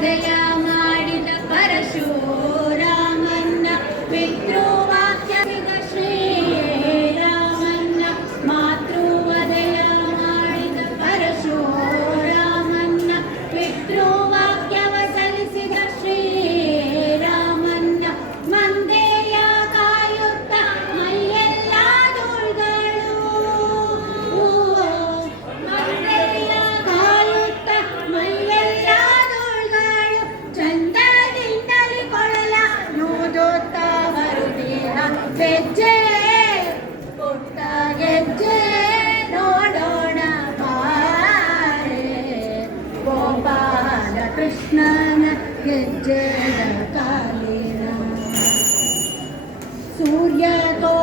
Gracias. Krishnan जय काली सूर्य तो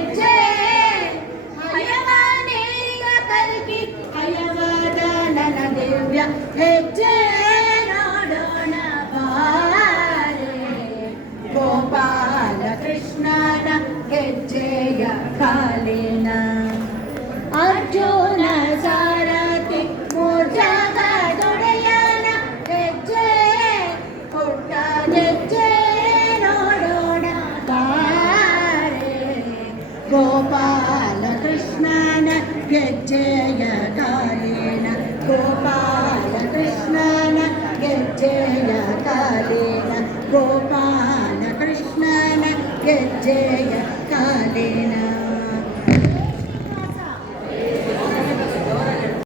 ಹೆಜ್ಜೆ ಹಯವ ನೀರಿಗ ಕಲ್ಕಿ ಹಯವಾದ ನನ್ನ ದಿವ್ಯ ಹೆಜ್ಜೆ ನೋಡೋಣ ಬಾರೆ ಗೋಪಾಲ ಕೃಷ್ಣನ ಹೆಜ್ಜೆಯ ಕಾ ഗോപാലകൃഷ്ണന ഗജയ കാലേന ഗോപാലകൃഷ്ണന ഗജയ കാലേന ഗോപാലകൃഷ്ണന ഗജയ കാലേന